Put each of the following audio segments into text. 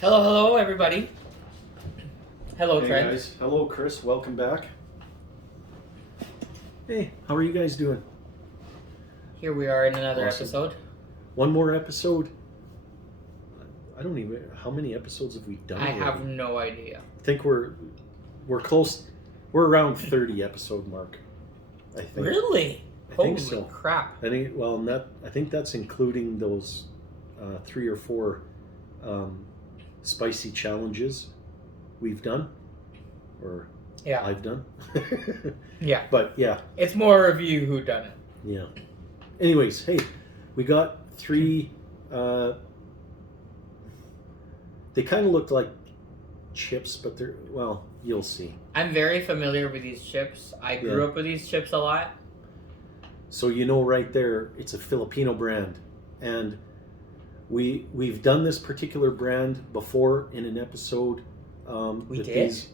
Hello, everybody. Hello, Hey Trent. guys, hello Chris, welcome back. Hey, how are you guys doing? Here we are in another Awesome. episode. One more episode. I don't even. How many episodes have we done? I already? have no idea. I think we're close. We're around 30 episode mark. I think. Really? I Holy think so. crap. I think that's including those 3 or 4 spicy challenges we've done, or Yeah. I've done. Yeah. But yeah. It's more of you who done it. Yeah. Anyways, hey, we got 3. They kind of look like chips, but they're, well, you'll see. I'm very familiar with these chips. I grew up with these chips a lot. So you know right there, it's a Filipino brand, and we've done this particular brand before in an episode. We with did? These,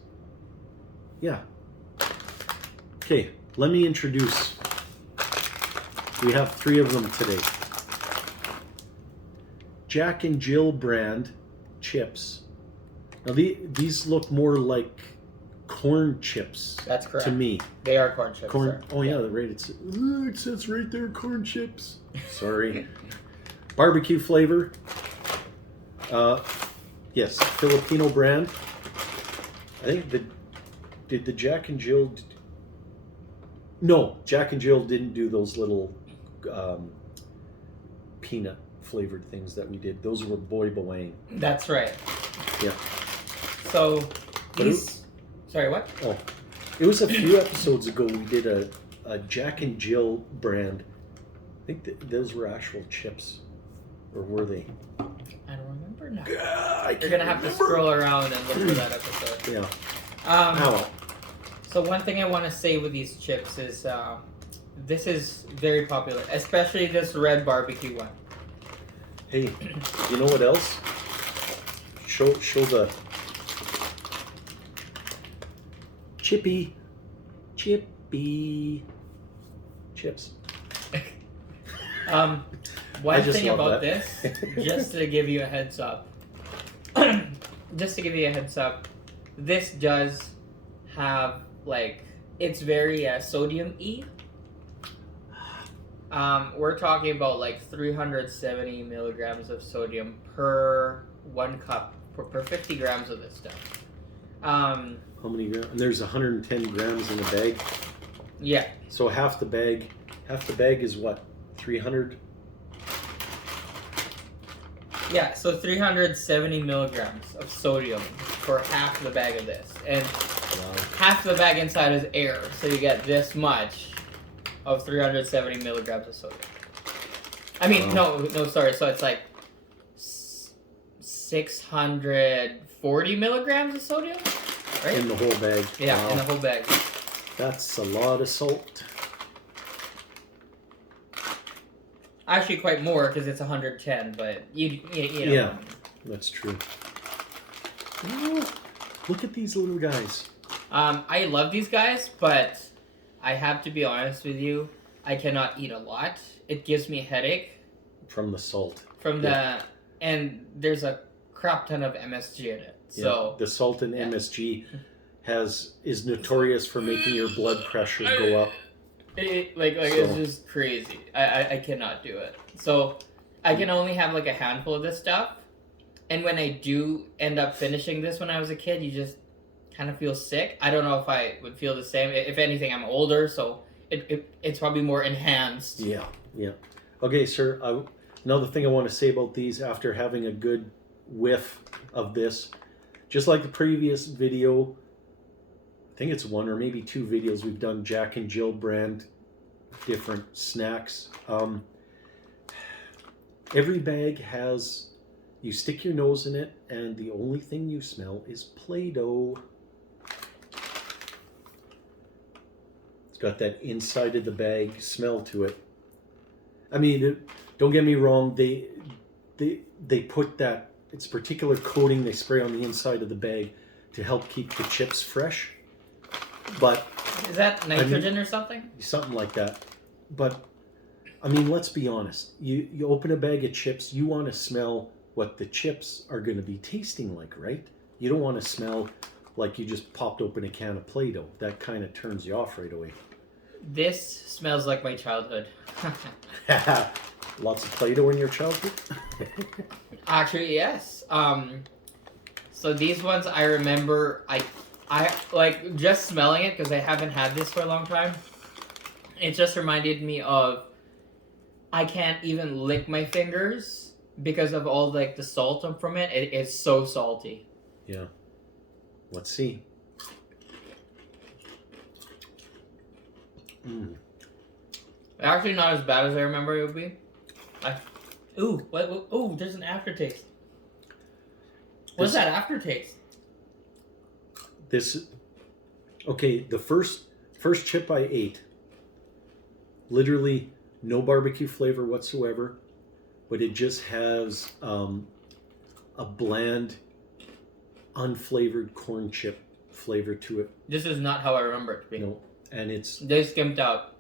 yeah. Okay, let me introduce. We have 3 of them today. Jack&Jill Brand chips. Now these look more like corn chips. That's correct. To me. They are corn chips. Corn. Sir. Oh yeah, right. It says right there, corn chips. Sorry. Barbecue flavor. Yes, Filipino brand. I think did the Jack&Jill. No, Jack&Jill didn't do those little peanut flavored things that we did. Those were Boy Boang. That's right. Yeah. So these. Sorry, what? Oh, it was a few episodes ago we did a Jack&Jill brand. I think those were actual chips, or were they? I don't remember now. I You're gonna have to scroll around and look for that episode. Yeah. Ow. So one thing I want to say with these chips is this is very popular, especially this red barbecue one. Hey, you know what else? Show the chippy chips. One just thing love about that. this, just to give you a heads up, this does have, like, it's very sodium-y. We're talking about like 370 milligrams of sodium per 1 cup per 50 grams of this stuff. How many grams? And there's 110 grams in the bag. Yeah. So half the bag is what? 300. Yeah, so 370 milligrams of sodium for half the bag of this. And half the bag inside is air, so you get this much of 370 milligrams of sodium. I mean, no, sorry, so it's like 640 milligrams of sodium, right? In the whole bag. Yeah, Wow. in the whole bag. That's a lot of salt. Actually, quite more because it's 110, but you know. Yeah, that's true. Ooh, look at these little guys. I love these guys, but I have to be honest with you. I cannot eat a lot. It gives me a headache. From the salt. And there's a crap ton of MSG in it. So the salt in MSG is notorious for making your blood pressure go up. It's just crazy. I cannot do it. So I can only have like a handful of this stuff. And when I do end up finishing this when I was a kid, you just kind of feel sick. I don't know if I would feel the same. If anything, I'm older, so it's probably more enhanced. Yeah. Okay, sir. Another thing I want to say about these, after having a good whiff of this, just like the previous video, I think it's 1 or maybe 2 videos we've done Jack&Jill Brand different snacks. Every bag has, you stick your nose in it and the only thing you smell is Play-Doh. It's got that inside of the bag smell to it. I mean, don't get me wrong, they put that, it's a particular coating they spray on the inside of the bag to help keep the chips fresh. But is that nitrogen or something? Something like that. But I mean, let's be honest. You open a bag of chips, you want to smell what the chips are going to be tasting like, right? You don't want to smell like you just popped open a can of Play-Doh. That kind of turns you off right away. This smells like my childhood. Lots of Play-Doh in your childhood? Actually, yes. So these ones I remember, I like just smelling it because I haven't had this for a long time. It just reminded me of I can't even lick my fingers because of all like the salt from it. It is so salty. Yeah. Let's see. Actually, not as bad as I remember it would be. Ooh, there's an aftertaste. What's that aftertaste? Okay, the first chip I ate, literally no barbecue flavor whatsoever, but it just has a bland, unflavored corn chip flavor to it. This is not how I remember it to be. No, and they skimped out.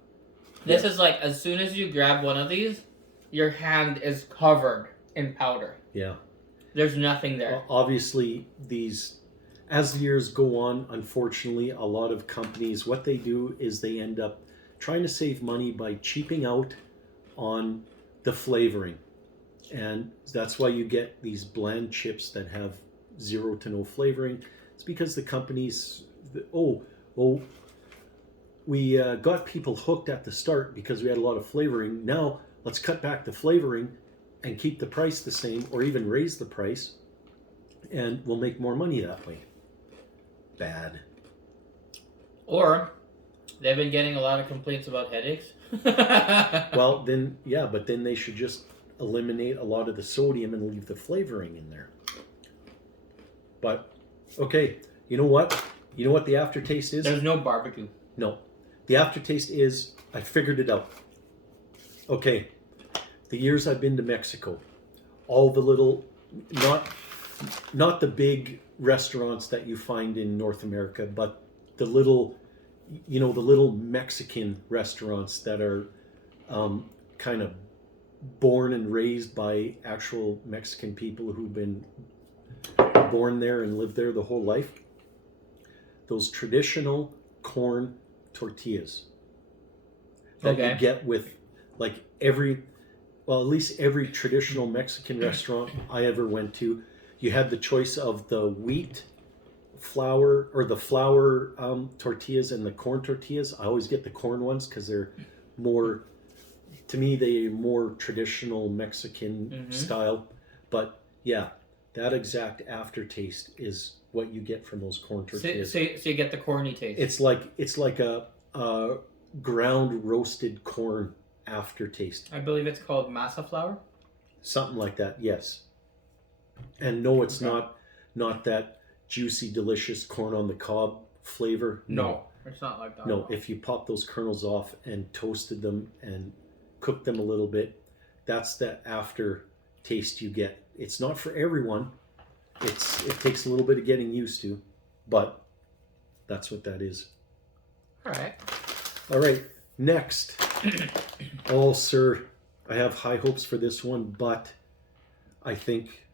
This is like as soon as you grab one of these, your hand is covered in powder. Yeah. There's nothing there. Well, obviously, as the years go on, unfortunately, a lot of companies, what they do is they end up trying to save money by cheaping out on the flavoring. And that's why you get these bland chips that have 0 to no flavoring. It's because the companies, we got people hooked at the start because we had a lot of flavoring. Now, let's cut back the flavoring and keep the price the same or even raise the price, and we'll make more money that way. Bad. Or they've been getting a lot of complaints about headaches. Well, then, yeah, but then they should just eliminate a lot of the sodium and leave the flavoring in there. But, okay, you know what? You know what the aftertaste is? There's no barbecue. No. The aftertaste is, I figured it out. Okay, the years I've been to Mexico, all the little, not the big restaurants that you find in North America, but the little, the little Mexican restaurants that are kind of born and raised by actual Mexican people who've been born there and lived there the whole life. Those traditional corn tortillas that you get with like at least every traditional Mexican restaurant I ever went to. You had the choice of the wheat flour or the flour tortillas and the corn tortillas. I always get the corn ones because they're more, to me, they're more traditional Mexican style. But yeah, that exact aftertaste is what you get from those corn tortillas. So you get the corny taste. It's like a ground roasted corn aftertaste. I believe it's called masa flour. Something like that, yes. And no, it's not that juicy, delicious corn on the cob flavor. No, it's not like that. No, if you pop those kernels off and toasted them and cooked them a little bit, that's that aftertaste you get. It's not for everyone. It takes a little bit of getting used to, but that's what that is. All right. Next. Oh, sir, I have high hopes for this one, but I think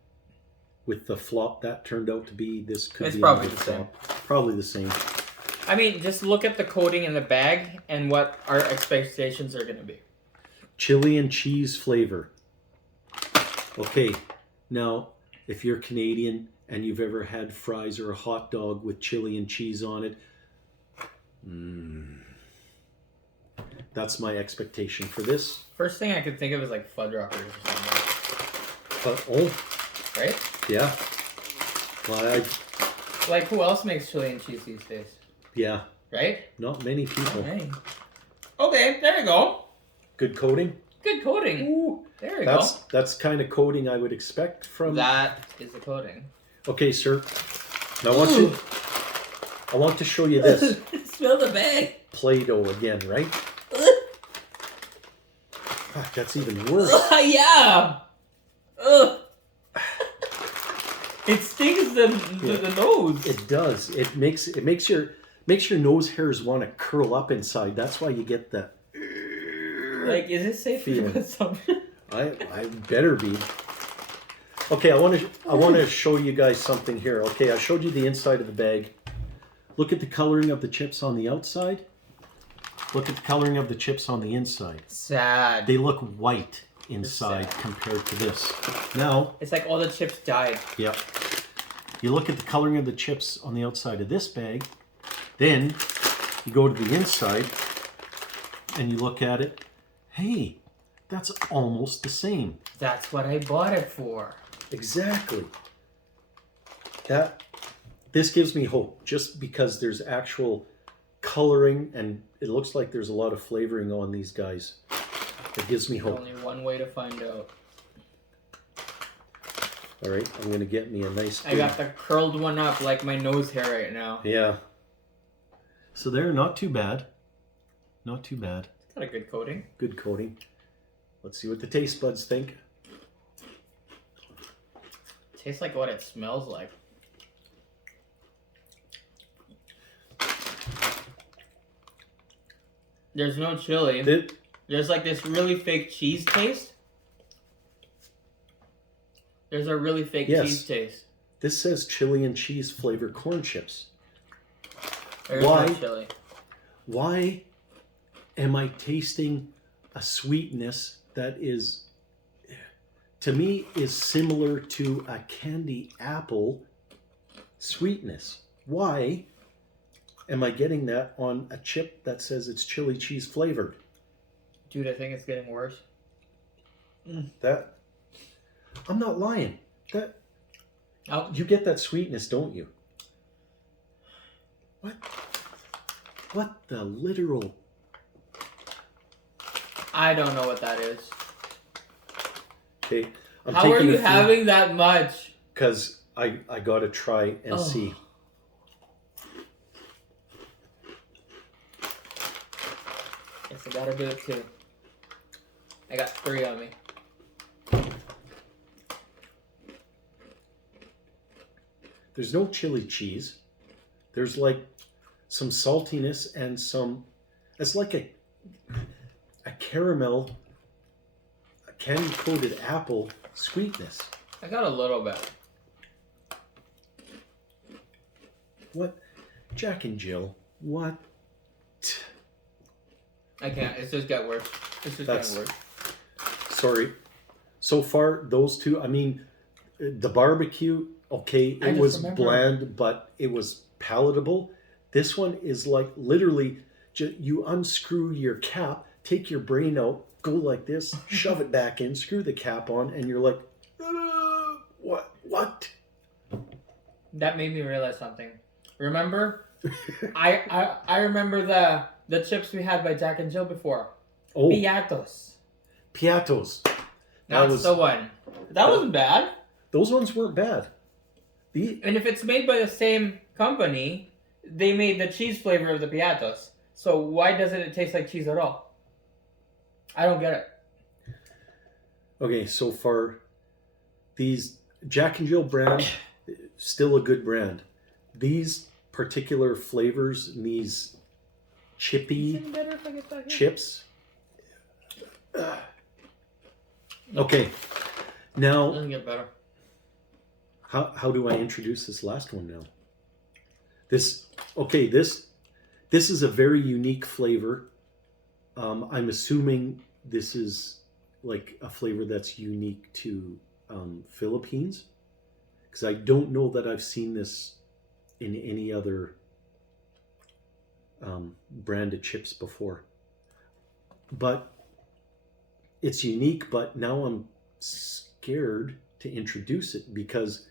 with the flop that turned out to be, this could be probably the same. Probably the same. I mean, just look at the coating in the bag and what our expectations are going to be. Chili and cheese flavor. Okay, now, if you're Canadian and you've ever had fries or a hot dog with chili and cheese on it, that's my expectation for this. First thing I could think of is like Fuddruckers or something. Right? Yeah. Well, like, who else makes chili and cheese these days? Yeah. Right? Not many people. Okay, there you go. Good coating? Good coating. Ooh, there you go. That's kind of coating I would expect from... That is the coating. Okay, sir. Now I want to show you this. Smell the bag. Play-Doh again, right? Fuck, that's even worse. Yeah. Ugh. It stings the nose. It does. It makes your nose hairs want to curl up inside. That's why you get that. Like, is it safe for consumption? I better be. Okay, I want to show you guys something here. Okay, I showed you the inside of the bag. Look at the coloring of the chips on the outside. Look at the coloring of the chips on the inside. Sad. They look white inside compared to this. Now, it's like all the chips died. Yeah. You look at the coloring of the chips on the outside of this bag. Then you go to the inside and you look at it. Hey, that's almost the same. That's what I bought it for. Exactly. This gives me hope just because there's actual coloring and it looks like there's a lot of flavoring on these guys. It gives me hope. Only one way to find out. All right, I'm going to get me a nice... I got the curled one up like my nose hair right now. Yeah. So they're not too bad. Not too bad. It's got a good coating. Good coating. Let's see what the taste buds think. Tastes like what it smells like. There's no chili. There's like this really fake cheese taste. There's a really fake cheese taste. This says chili and cheese flavored corn chips. There's no chili. Why am I tasting a sweetness that is, to me, is similar to a candy apple sweetness? Why am I getting that on a chip that says it's chili cheese flavored? Dude, I think it's getting worse. I'm not lying. You get that sweetness, don't you? What the literal? I don't know what that is. Okay. How are you having that much? Because I got to try and see. Yes, I gotta do it too. I got 3 on me. There's no chili cheese. There's like some saltiness and some... It's like a caramel, a candy-coated apple sweetness. I got a little bit. What? Jack and Jill, what? I can't. It's just got worse. It's just getting worse. Sorry. So far, those two, I mean, the barbecue, okay, it was bland, but it was palatable. This one is like literally, you unscrew your cap, take your brain out, go like this, shove it back in, screw the cap on, and you're like, what? That made me realize something. Remember? I remember the chips we had by Jack and Jill before. Oh. Piatos. That's the one. That wasn't bad. Those ones weren't bad. And if it's made by the same company, they made the cheese flavor of the Piatos. So why doesn't it taste like cheese at all? I don't get it. Okay, so far, these Jack&Jill brand, still a good brand. These particular flavors, these chippy chips. Okay, now doesn't get better. How do I introduce this last one now? This is a very unique flavor. I'm assuming this is like a flavor that's unique to Philippines, because I don't know that I've seen this in any other branded chips before. But it's unique, but now I'm scared to introduce it because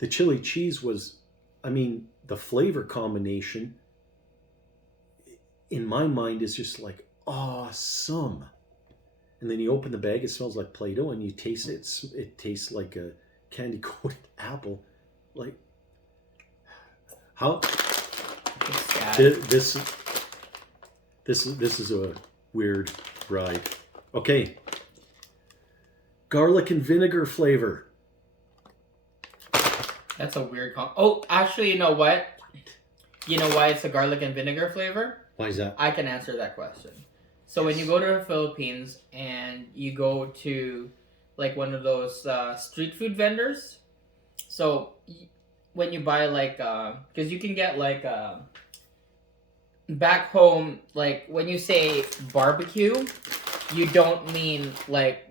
the chili cheese was, I mean, the flavor combination in my mind is just like awesome. And then you open the bag, it smells like Play-Doh, and you taste it. It tastes like a candy-coated apple. Like, how? This is a weird ride. Okay. Garlic and vinegar flavor. That's a weird Oh, actually, you know what? You know why it's a garlic and vinegar flavor? Why is that? I can answer that question. So when you go to the Philippines and you go to like one of those street food vendors. So when you buy like, because you can get like back home, like when you say barbecue, you don't mean like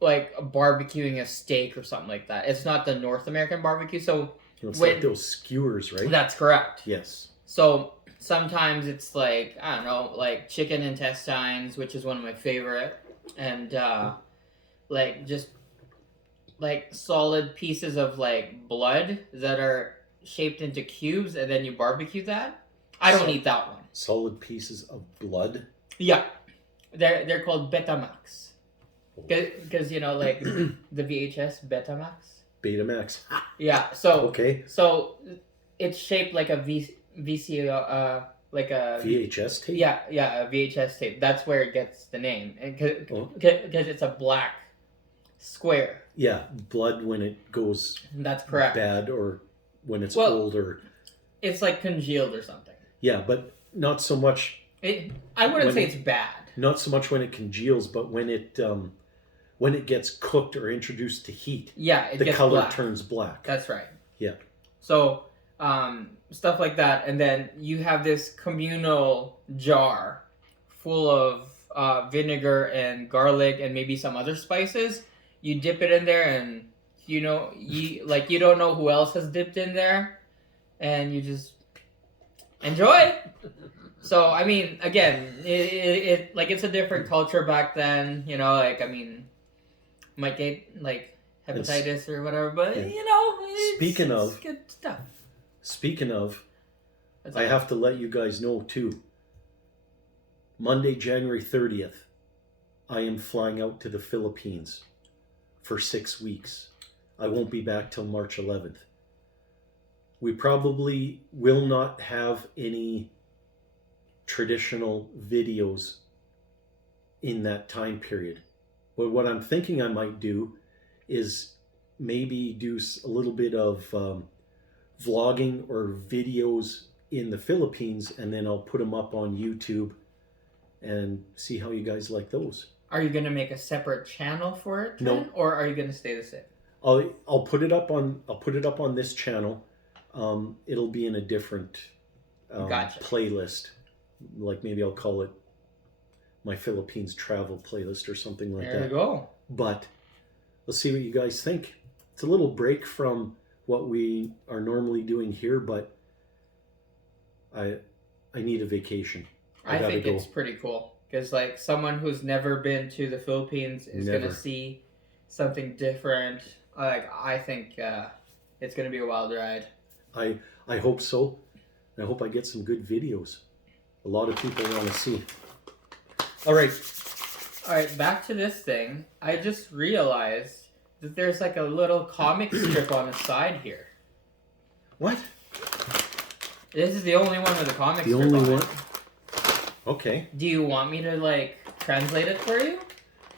barbecuing a steak or something like that. It's not the North American barbecue. So It's like those skewers, right? That's correct. Yes. So sometimes it's like, I don't know, like chicken intestines, which is one of my favorite, and like just like solid pieces of like blood that are shaped into cubes, and then you barbecue that. I don't eat that one. Solid pieces of blood. Yeah, they're called Betamax, because you know, like the VHS Betamax. Betamax. Yeah. So okay. So it's shaped like a like a VHS tape. Yeah, a VHS tape. That's where it gets the name, and because it's a black square. Yeah, blood when it goes. That's correct. Bad or when it's old or. It's like congealed or something. Yeah, but not so much. I wouldn't say it's bad. Not so much when it congeals, but when it gets cooked or introduced to heat. Yeah, the color turns black. That's right. Yeah. So stuff like that, and then you have this communal jar full of vinegar and garlic and maybe some other spices. You dip it in there, and you don't know who else has dipped in there, and you just enjoy. So I mean, again, it like it's a different culture back then. You know, like I mean, might get like hepatitis or whatever, but you know, it's good stuff. Speaking of, I have to let you guys know too. Monday, January 30th, I am flying out to the Philippines for 6 weeks. I won't be back till March 11th. We probably will not have any traditional videos in that time period. But what I'm thinking I might do is maybe do a little bit of vlogging or videos in the Philippines, and then I'll put them up on YouTube and see how you guys like those. Are you going to make a separate channel for it, No. Or are you going to stay the same? I'll put it up on this channel. It'll be in a different playlist. Like maybe I'll call it my Philippines travel playlist or something like that. There you go. But let's see what you guys think. It's a little break from what we are normally doing here, but I need a vacation. I think it's pretty cool. Because, like, someone who's never been to the Philippines is going to see something different. Like, I think it's going to be a wild ride. I hope so. I hope I get some good videos. A lot of people want to see. All right, back to this thing. I just realized that there's, like, a little comic strip on the side here. What? This is the only one with a comic strip on it. The only one? It. Okay. Do you want me to, like, translate it for you?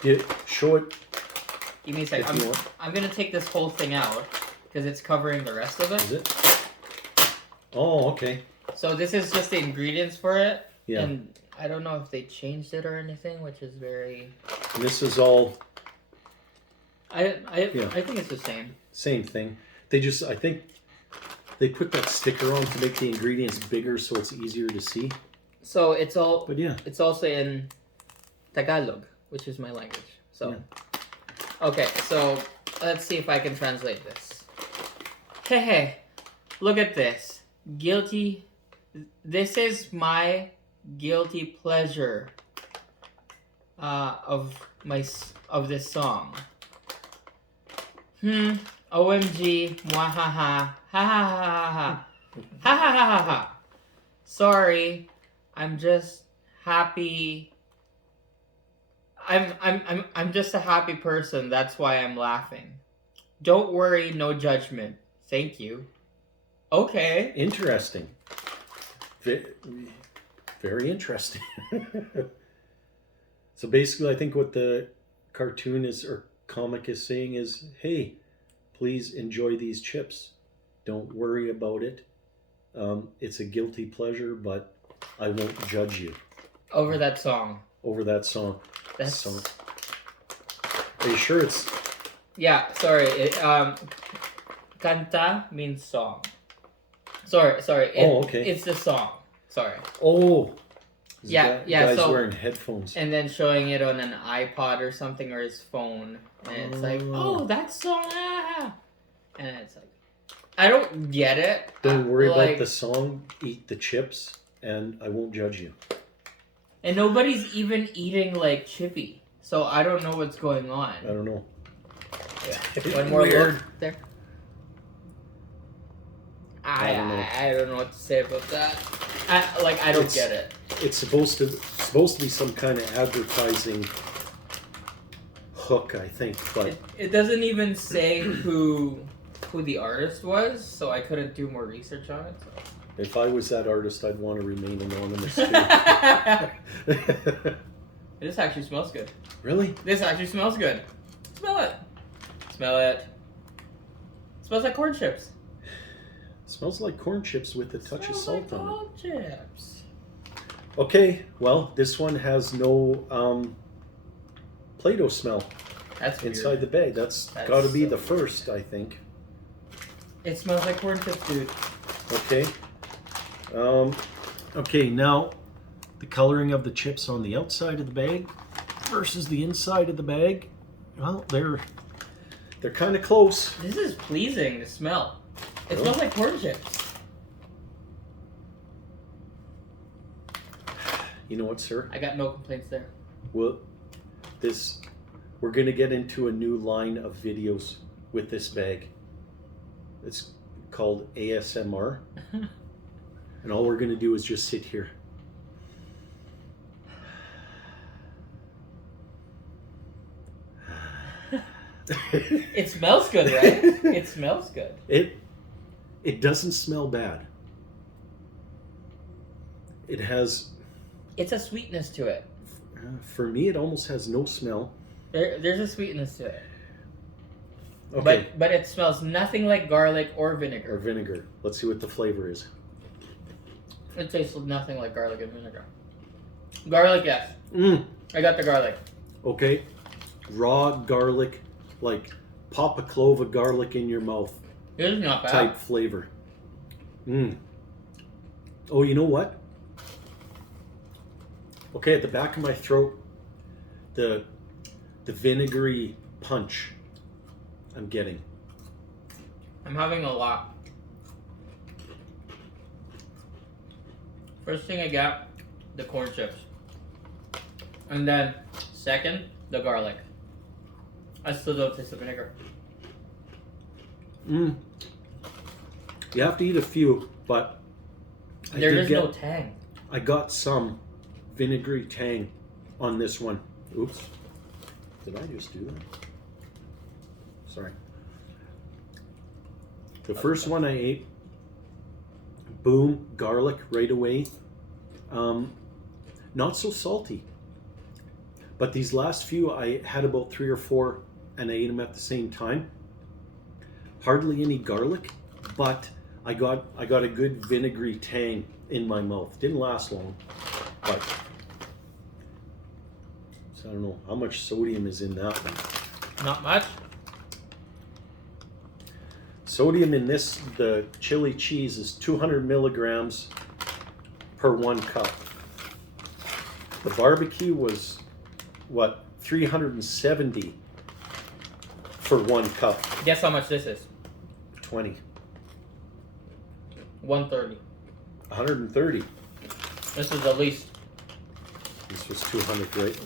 Yeah, show it. Give me a second. I'm going to take this whole thing out because it's covering the rest of it. Is it? Oh, okay. So this is just the ingredients for it. Yeah. And I don't know if they changed it or anything, which is very... And this is all... I think it's the same. Same thing. I think they put that sticker on to make the ingredients bigger so it's easier to see. So it's all... But yeah. It's also in Tagalog, which is my language. So... Yeah. Okay, so let's see if I can translate this. Hey, look at this. Guilty... This is my guilty pleasure of this song. OMG, mwahaha, ha ha ha ha ha, ha ha ha ha ha. Sorry, I'm just happy. I'm just a happy person. That's why I'm laughing. Don't worry, no judgment. Thank you. Okay. Interesting. Very interesting. So basically, I think what the cartoon is or comic is saying is, hey, please enjoy these chips. Don't worry about it. It's a guilty pleasure, but I won't judge you. Over that song. Over that song. That's Are you sure it's... Yeah, sorry. Canta means song. Sorry. Okay. It's the song. Sorry. Oh. Yeah. Guy's So wearing headphones. and then showing it on an iPod or something or his phone, and it's like, oh, that song. Ah. And it's like, I don't get it. Don't worry like, about the song. Eat the chips, and I won't judge you. And nobody's even eating like chippy, so I don't know what's going on. I don't know. Yeah. One more Weird. look there. I don't know. I don't know what to say about that. I don't get it. It's supposed to be some kind of advertising hook, I think, but It doesn't even say who the artist was, so I couldn't do more research on it. So. if I was that artist, I'd want to remain anonymous too. This actually smells good. Really? This actually smells good. Smell it. Smell it. Smells like corn chips. Smells like corn chips with a touch of salt on it. Corn chips. Okay, well, this one has no Play-Doh smell That's weird. inside the bag. That's got to be so the first, I think. It smells like corn chips, dude. Okay. Okay, now the coloring of the chips on the outside of the bag versus the inside of the bag. Well, they're kind of close. This is pleasing to smell. It Really? smells like corn chips. You know what, sir? I got no complaints there. Well, we're gonna get into a new line of videos with this bag. It's called ASMR, and all we're gonna do is just sit here. It smells good, right? It smells good. It doesn't smell bad. It has, It's a sweetness to it. for me, it almost has no smell. There's a sweetness to it. Okay. But it smells nothing like garlic or Or vinegar. vinegar. Let's see what the flavor is. It tastes nothing like garlic and vinegar. Garlic, yes. Mm. I got the garlic. Okay. Raw garlic, like pop a clove of garlic in your mouth This is not bad. type flavor. Mm. Oh, you know what? Okay, at the back of my throat, the vinegary punch I'm getting. I'm having a lot. First thing I got, the corn chips. And then, second, the garlic. I still don't taste the vinegar. Mm. You have to eat a few, but There is no tang. I got some vinegary tang on this one. Oops. Did I just do that? Sorry. The first one I ate, boom, garlic right away. Not so salty. But these last few, I had about 3 or 4 and I ate them at the same time. Hardly any garlic, but I got a good vinegary tang in my mouth. Didn't last long, but so I don't know how much sodium is in that one. Not much. Sodium in this, the chili cheese, is 200 milligrams per 1 cup. The barbecue was, what, 370 for 1 cup. Guess how much this is? 20. 130. 130. This is the least. This was 200, right?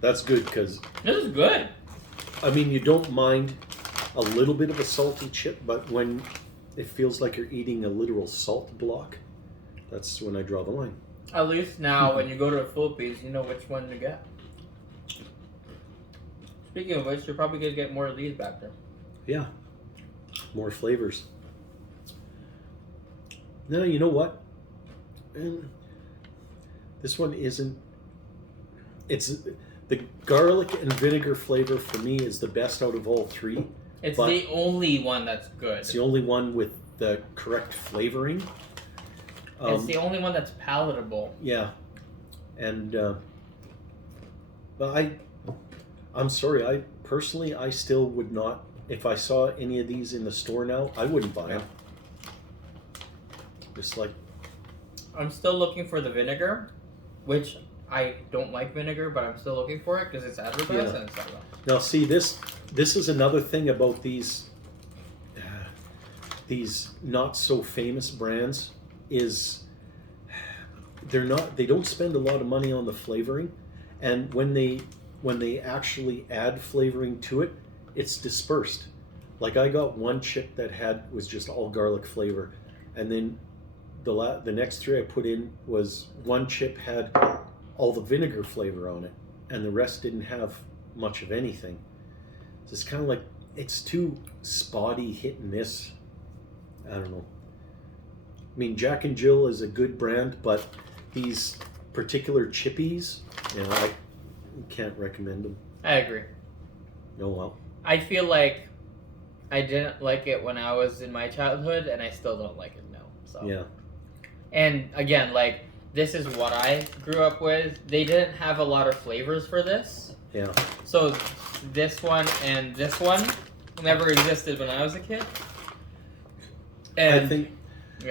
That's good because, This is good. I mean, you don't mind a little bit of a salty chip, but when it feels like you're eating a literal salt block, that's when I draw the line. At least now, when you go to the Philippines, you know which one to get. Speaking of which, you're probably going to get more of these back there. Yeah. More flavors. No, you know what? This one isn't. It's the garlic and vinegar flavor for me is the best out of all 3. It's the only one that's good. It's the only one with the correct flavoring. It's the only one that's palatable. Yeah, and but I'm sorry. I still would not. If I saw any of these in the store now, I wouldn't buy them. Just like I'm still looking for the vinegar, which I don't like vinegar, but I'm still looking for it because it's advertised and it's not well. now, see this. This is another thing about these not so famous brands is they don't spend a lot of money on the flavoring, and when they actually add flavoring to it, it's dispersed. Like I got one chip that was just all garlic flavor, and then the next three I put in was one chip had all the vinegar flavor on it, and the rest didn't have much of anything. So it's kind of like it's too spotty, hit and miss. I don't know. I mean, Jack&Jill is a good brand, but these particular chippies, I can't recommend them. I agree. Oh well. I feel like I didn't like it when I was in my childhood, and I still don't like it now. So Yeah. And again, like this is what I grew up with. They didn't have a lot of flavors for this. Yeah. So this one and this one never existed when I was a kid. And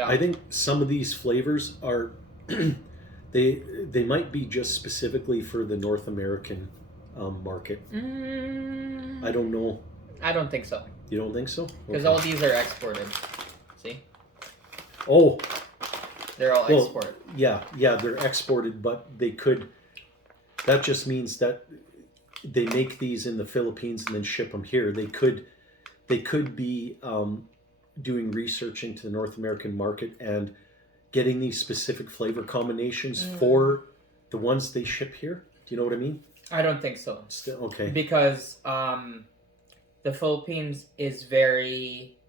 I think some of these flavors are they might be just specifically for the North American market. I don't know. I don't think so. You don't think so? Because all these are exported. See? Oh. They're all exported. Yeah, they're exported, but they could. That just means that they make these in the Philippines and then ship them here. They could be doing research into the North American market and getting these specific flavor combinations for the ones they ship here. Do you know what I mean? I don't think so. Still, okay. Because the Philippines is very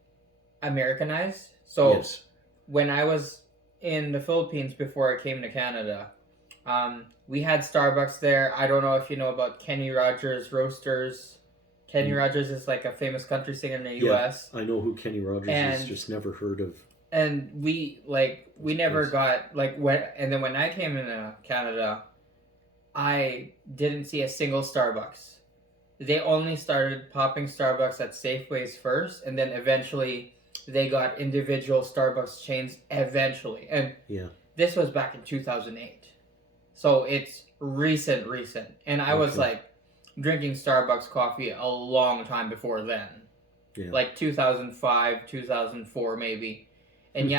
Americanized. So yes. When I was in the Philippines before I came to Canada, we had Starbucks there. I don't know if you know about Kenny Rogers Roasters. Kenny Rogers is like a famous country singer in the U.S. I know who Kenny Rogers is. Just never heard of. And we never got when I came into Canada, I didn't see a single Starbucks. They only started popping Starbucks at Safeways first, and then eventually they got individual Starbucks chains eventually. And this was back in 2008. So it's recent. And I was like drinking Starbucks coffee a long time before then. Yeah. Like 2005, 2004 maybe. And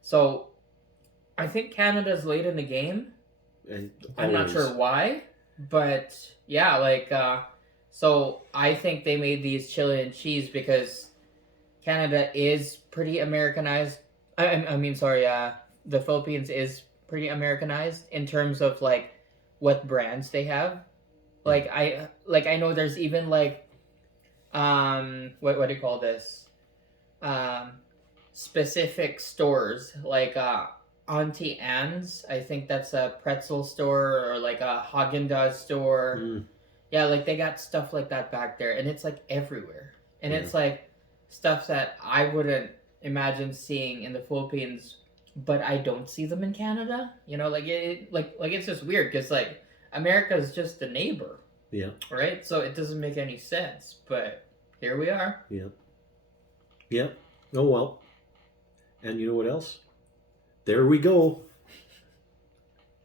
so I think Canada's late in the game. And I'm not sure why, but so I think they made these chili and cheese because Canada is pretty Americanized. The Philippines is pretty Americanized in terms of like what brands they have. Like I know there's even like what do you call this? Specific stores like Auntie Anne's. I think that's a pretzel store, or like a Haagen-Dazs store. Yeah, like they got stuff like that back there, and it's like everywhere. And it's like stuff that I wouldn't imagine seeing in the Philippines, but I don't see them in Canada. You know, like it's just weird because like America is just a neighbor. Yeah. Right? So it doesn't make any sense, but here we are. Yeah. Yeah. Oh well. And you know what else? There we go.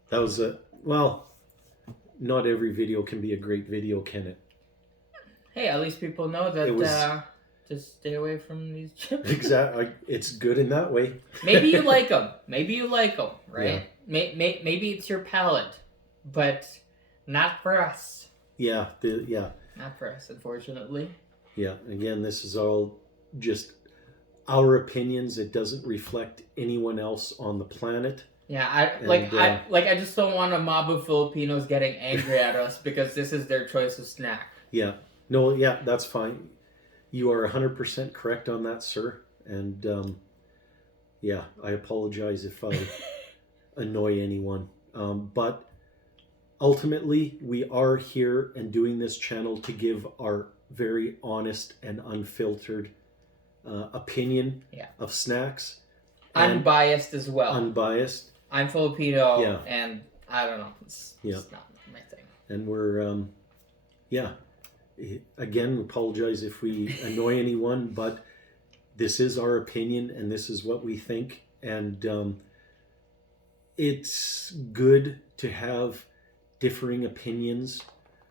That was not every video can be a great video, can it? Hey, at least people know that just stay away from these chips. Exactly. It's good in that way. Maybe you like them, right? Yeah. Maybe it's your palate, but not for us. Yeah. Not for us, unfortunately. Yeah. Again, this is all just our opinions. It doesn't reflect anyone else on the planet. Yeah, I just don't want a mob of Filipinos getting angry at us because this is their choice of snack. Yeah. No, yeah, that's fine. You are 100% correct on that, sir. And I apologize if I annoy anyone. But ultimately, we are here and doing this channel to give our very honest and unfiltered opinion of snacks. Unbiased as well. Unbiased. I'm Filipino, and I don't know. It's not my thing. And we're yeah. Again, apologize if we annoy anyone, but this is our opinion and this is what we think. And it's good to have differing opinions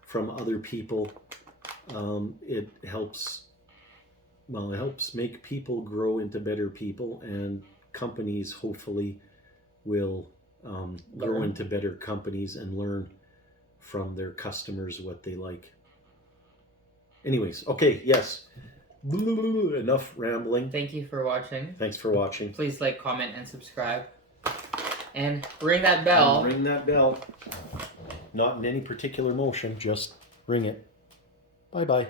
from other people. It helps make people grow into better people, and companies hopefully will grow into better companies and learn from their customers what they like. Anyways, okay, yes. Enough rambling. Thank you for watching. Thanks for watching. Please like, comment, and subscribe. And ring that bell. Ring that bell. Not in any particular motion, just ring it. Bye-bye.